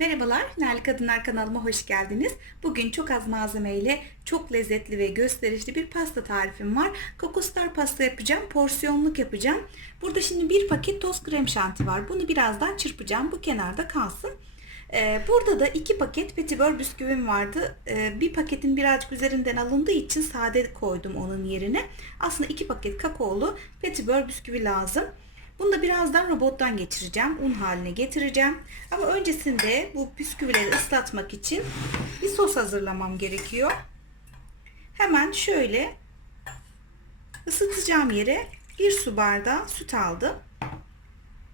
Merhabalar, Nali Kadınlar kanalıma hoş geldiniz. Bugün çok az malzemeyle çok lezzetli ve gösterişli bir pasta tarifim var. Kokostar pasta yapacağım, porsiyonluk yapacağım. Burada şimdi bir paket toz krem şanti var. Bunu birazdan çırpacağım, bu kenarda kalsın. Ee, burada da iki paket petibör bisküvim vardı. Ee, bir paketin birazcık üzerinden alındığı için sade koydum onun yerine. Aslında iki paket kakaolu petibör bisküvi lazım. Bunu da birazdan robottan geçireceğim. Un haline getireceğim. Ama öncesinde bu bisküvileri ıslatmak için bir sos hazırlamam gerekiyor. Hemen şöyle ısıtacağım yere bir su bardağı süt aldım.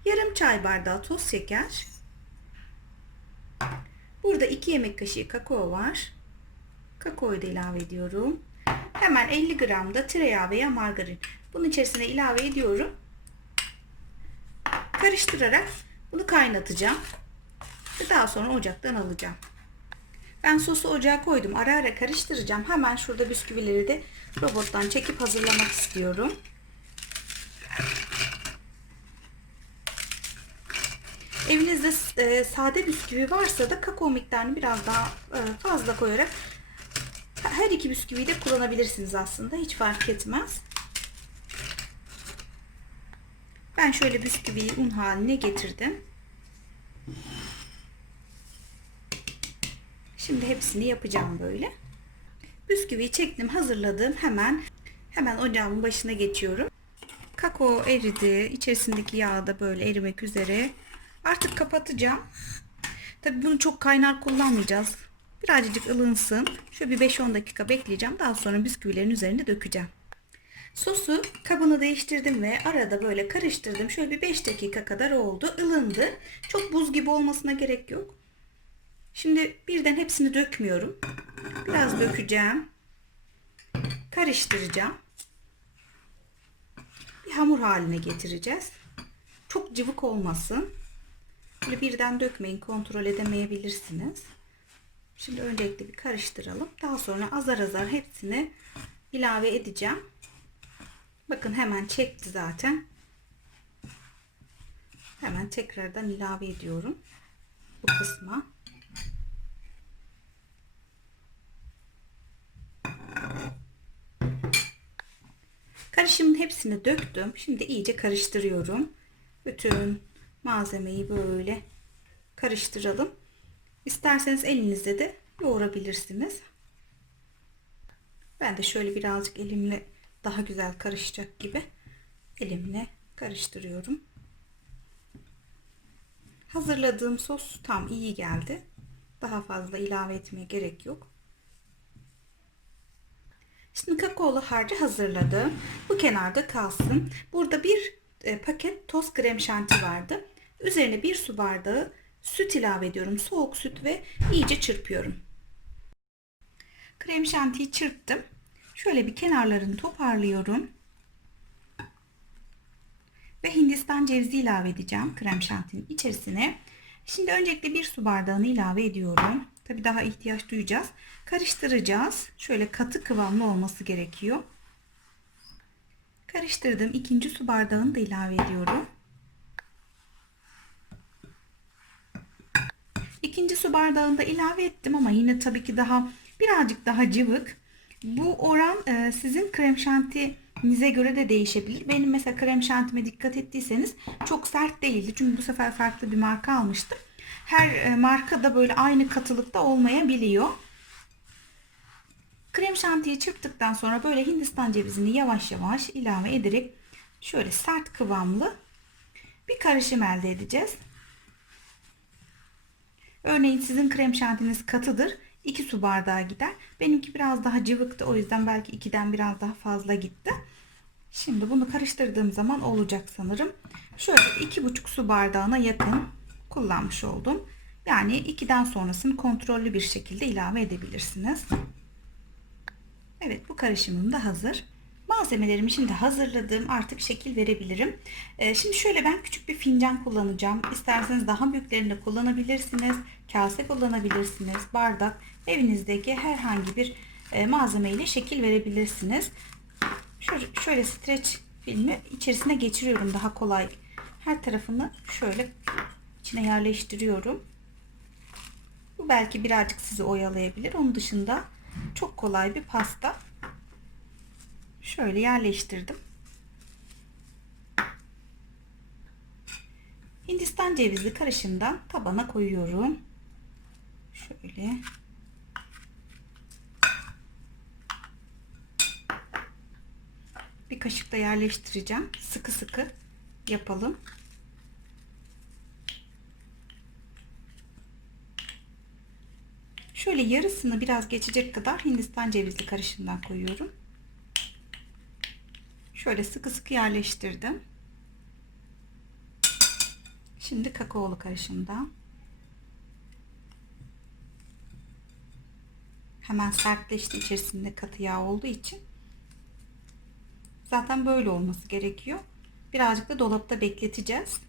Yarım çay bardağı toz şeker. Burada 2 yemek kaşığı kakao var. Kakaoyu da ilave ediyorum. Hemen 50 gram da tereyağı veya margarin. Bunun içerisine ilave ediyorum karıştırarak bunu kaynatacağım. Ve daha sonra ocaktan alacağım. Ben sosu ocağa koydum. Ara ara karıştıracağım. Hemen şurada bisküvileri de robottan çekip hazırlamak istiyorum. Evinizde e, sade bisküvi varsa da kakao miktarını biraz daha e, fazla koyarak her iki bisküviyi de kullanabilirsiniz aslında. Hiç fark etmez. Ben şöyle bisküviyi un haline getirdim. Şimdi hepsini yapacağım böyle. Bisküviyi çektim, hazırladım. Hemen hemen ocağımın başına geçiyorum. Kakao eridi. İçerisindeki yağ da böyle erimek üzere. Artık kapatacağım. Tabii bunu çok kaynar kullanmayacağız. Birazcık ılınsın. Şöyle bir 5-10 dakika bekleyeceğim. Daha sonra bisküvilerin üzerine dökeceğim. Sosu kabını değiştirdim ve arada böyle karıştırdım. Şöyle bir 5 dakika kadar oldu. ılındı. Çok buz gibi olmasına gerek yok. Şimdi birden hepsini dökmüyorum. Biraz dökeceğim. Karıştıracağım. Bir hamur haline getireceğiz. Çok cıvık olmasın. Böyle birden dökmeyin. Kontrol edemeyebilirsiniz. Şimdi öncelikle bir karıştıralım. Daha sonra azar azar hepsini ilave edeceğim. Bakın hemen çekti zaten. Hemen tekrardan ilave ediyorum. Bu kısma. Karışımın hepsini döktüm. Şimdi iyice karıştırıyorum. Bütün malzemeyi böyle karıştıralım. İsterseniz elinizde de yoğurabilirsiniz. Ben de şöyle birazcık elimle daha güzel karışacak gibi elimle karıştırıyorum. Hazırladığım sos tam iyi geldi. Daha fazla ilave etmeye gerek yok. Şimdi kakaolu harcı hazırladım. Bu kenarda kalsın. Burada bir e, paket toz krem şanti vardı. Üzerine bir su bardağı süt ilave ediyorum. Soğuk süt ve iyice çırpıyorum. Krem şantiyi çırptım. Şöyle bir kenarlarını toparlıyorum. Ve Hindistan cevizi ilave edeceğim krem şantinin içerisine. Şimdi öncelikle bir su bardağını ilave ediyorum. Tabi daha ihtiyaç duyacağız. Karıştıracağız. Şöyle katı kıvamlı olması gerekiyor. Karıştırdım. ikinci su bardağını da ilave ediyorum. İkinci su bardağını da ilave ettim ama yine tabii ki daha birazcık daha cıvık. Bu oran e, sizin krem şantinize göre de değişebilir. Benim mesela krem şantime dikkat ettiyseniz çok sert değildi. Çünkü bu sefer farklı bir marka almıştım. Her e, marka da böyle aynı katılıkta olmayabiliyor. Krem şantiyi çırptıktan sonra böyle hindistan cevizini yavaş yavaş ilave ederek şöyle sert kıvamlı bir karışım elde edeceğiz. Örneğin sizin krem şantiniz katıdır. 2 su bardağı gider. Benimki biraz daha cıvıktı. O yüzden belki 2'den biraz daha fazla gitti. Şimdi bunu karıştırdığım zaman olacak sanırım. Şöyle 2,5 su bardağına yakın kullanmış oldum. Yani 2'den sonrasını kontrollü bir şekilde ilave edebilirsiniz. Evet bu karışımım da hazır. Malzemelerimi şimdi hazırladım. Artık şekil verebilirim. Ee, şimdi şöyle ben küçük bir fincan kullanacağım. İsterseniz daha büyüklerini de kullanabilirsiniz. Kase kullanabilirsiniz. Bardak. Evinizdeki herhangi bir e, malzeme ile şekil verebilirsiniz. Şöyle, şöyle streç filmi içerisine geçiriyorum daha kolay. Her tarafını şöyle içine yerleştiriyorum. Bu belki birazcık sizi oyalayabilir. Onun dışında çok kolay bir pasta. Şöyle yerleştirdim. Hindistan cevizli karışımdan tabana koyuyorum. Şöyle. Bir kaşık da yerleştireceğim. Sıkı sıkı yapalım. Şöyle yarısını biraz geçecek kadar Hindistan cevizli karışımdan koyuyorum. Şöyle sıkı sıkı yerleştirdim. Şimdi kakaolu karışımdan. Hemen sertleşti içerisinde katı yağ olduğu için. Zaten böyle olması gerekiyor. Birazcık da dolapta bekleteceğiz.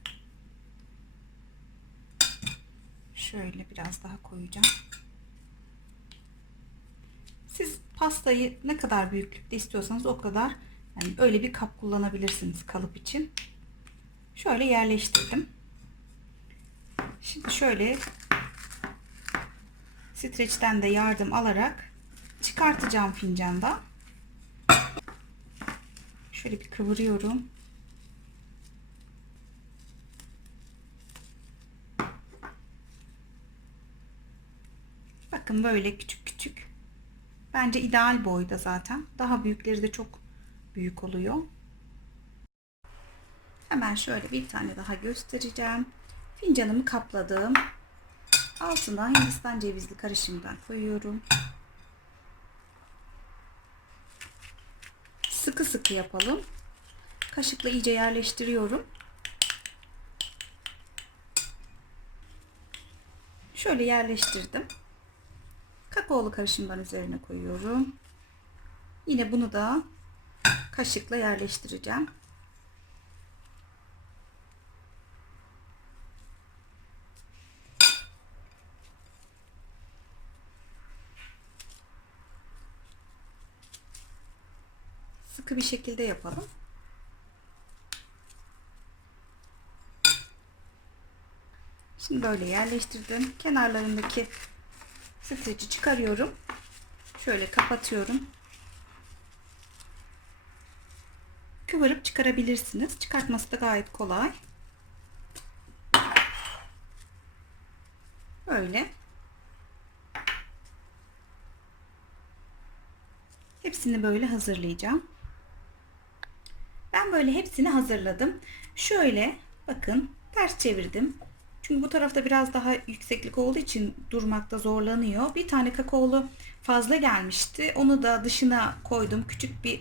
Şöyle biraz daha koyacağım. Siz pastayı ne kadar büyüklükte istiyorsanız o kadar yani öyle bir kap kullanabilirsiniz kalıp için. Şöyle yerleştirdim. Şimdi şöyle streçten de yardım alarak çıkartacağım fincanda. Şöyle bir kıvırıyorum. Bakın böyle küçük küçük. Bence ideal boyda zaten. Daha büyükleri de çok büyük oluyor. Hemen şöyle bir tane daha göstereceğim. Fincanımı kapladım. Altına Hindistan cevizli karışımdan koyuyorum. Sıkı sıkı yapalım. Kaşıkla iyice yerleştiriyorum. Şöyle yerleştirdim. Kakaolu karışımdan üzerine koyuyorum. Yine bunu da kaşıkla yerleştireceğim. Sıkı bir şekilde yapalım. Şimdi böyle yerleştirdim. Kenarlarındaki streci çıkarıyorum. Şöyle kapatıyorum. Kıvırıp çıkarabilirsiniz. Çıkartması da gayet kolay. Böyle. Hepsini böyle hazırlayacağım. Ben böyle hepsini hazırladım. Şöyle bakın ters çevirdim. Çünkü bu tarafta biraz daha yükseklik olduğu için durmakta zorlanıyor. Bir tane kakaolu fazla gelmişti. Onu da dışına koydum. Küçük bir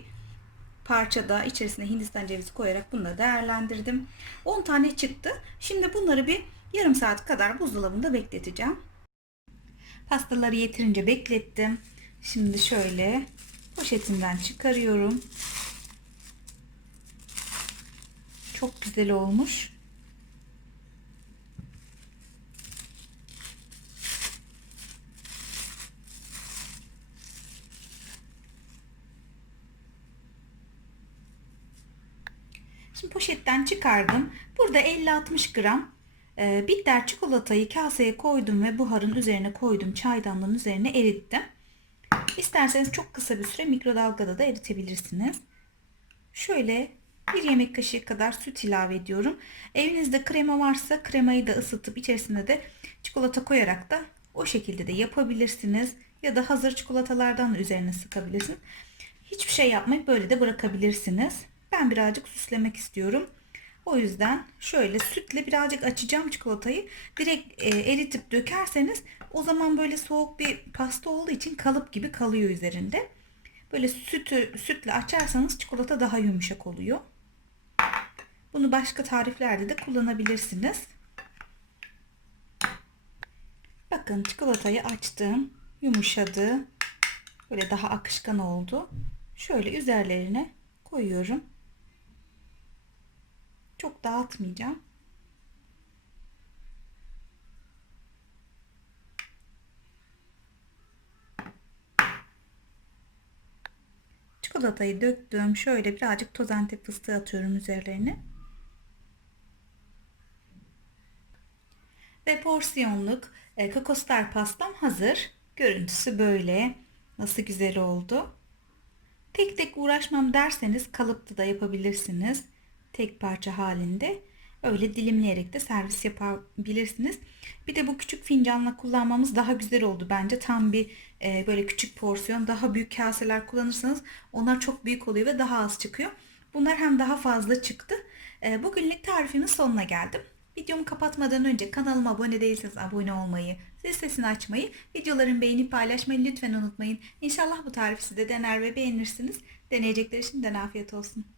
parçada içerisine Hindistan cevizi koyarak bunları değerlendirdim. 10 tane çıktı. Şimdi bunları bir yarım saat kadar buzdolabında bekleteceğim. Pastaları yeterince beklettim. Şimdi şöyle poşetinden çıkarıyorum. Çok güzel olmuş. Şimdi poşetten çıkardım. Burada 50-60 gram e, bitter çikolatayı kaseye koydum ve buharın üzerine koydum. Çaydanlığın üzerine erittim. İsterseniz çok kısa bir süre mikrodalgada da eritebilirsiniz. Şöyle bir yemek kaşığı kadar süt ilave ediyorum. Evinizde krema varsa kremayı da ısıtıp içerisine de çikolata koyarak da o şekilde de yapabilirsiniz. Ya da hazır çikolatalardan da üzerine sıkabilirsiniz. Hiçbir şey yapmayıp böyle de bırakabilirsiniz. Ben birazcık süslemek istiyorum. O yüzden şöyle sütle birazcık açacağım çikolatayı. Direkt e, eritip dökerseniz o zaman böyle soğuk bir pasta olduğu için kalıp gibi kalıyor üzerinde. Böyle sütü sütle açarsanız çikolata daha yumuşak oluyor. Bunu başka tariflerde de kullanabilirsiniz. Bakın çikolatayı açtım. Yumuşadı. Böyle daha akışkan oldu. Şöyle üzerlerine koyuyorum. Çok dağıtmayacağım. Çikolatayı döktüm. Şöyle birazcık toz antep fıstığı atıyorum üzerlerine. Ve porsiyonluk E, Kokostar pastam hazır. Görüntüsü böyle. Nasıl güzel oldu. Tek tek uğraşmam derseniz kalıpta da yapabilirsiniz. Tek parça halinde. Öyle dilimleyerek de servis yapabilirsiniz. Bir de bu küçük fincanla kullanmamız daha güzel oldu bence. Tam bir e, böyle küçük porsiyon. Daha büyük kaseler kullanırsanız onlar çok büyük oluyor ve daha az çıkıyor. Bunlar hem daha fazla çıktı. E, bugünlük tarifimin sonuna geldim. Videomu kapatmadan önce kanalıma abone değilseniz abone olmayı, zil sesini açmayı, videolarımı beğenip paylaşmayı lütfen unutmayın. İnşallah bu tarifi siz de dener ve beğenirsiniz. Deneyecekler için de afiyet olsun.